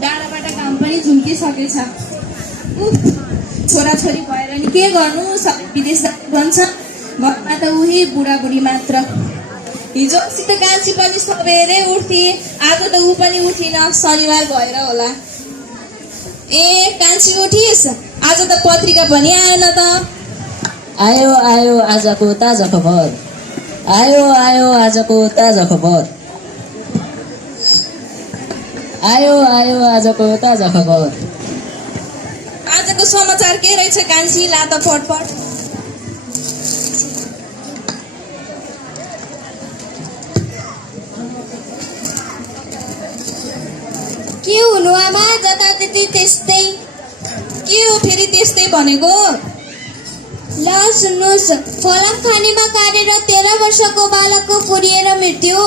डाँडाबाट काम पनि झुल्किसकेछ। छोराछोरी भएर नि के गर्नु, सबै विदेश भन्छ, घरमा त उही बुढाबुढी मात्र। हिजो अस्ति त कान्छी पनि सबेरै उठ्थे, आज त ऊ पनि उठिन, शनिबार भएर होला। ए कान्छी उठिस, आज त पत्रिका पनि आएन त। आयो आयो आजको ताजा खबर, आयो आयो आजको ताजा खबर, आयो आयो आजको ताजा खबर। आजको समाचार के रहेछ कान्छी, ला त फटफट। के हुनु आमा, जताततै त्यस्तै। के हो फेरि त्यस्तै भनेको? ल सुन्नुहोस्, फलाम खानीमा कार्यरत 13 वर्षको बालकको पुरिएर मृत्यु।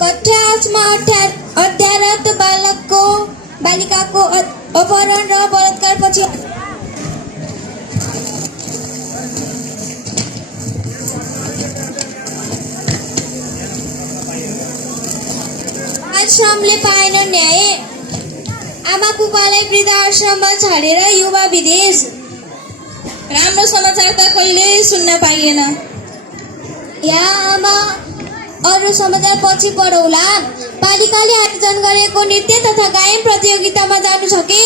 कक्षा 8मा अध्ययनरत बालिकाको अपहरण र बलात्कारपछि आश्रमले पाएन न्याय। आमा बुबालाई वृद्धाश्रममा छाडेर युवा विदेश। राम्रो समाचार त कहिले सुन्न पाइएन। या आमा, अरू समाचार पछि पढौला। पालिकाले आयोजन गरेको नृत्य तथा गायन प्रतियोगितामा जानु छ कि?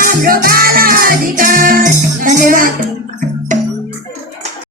हाम्रो बाल अधिकार। धन्यवाद।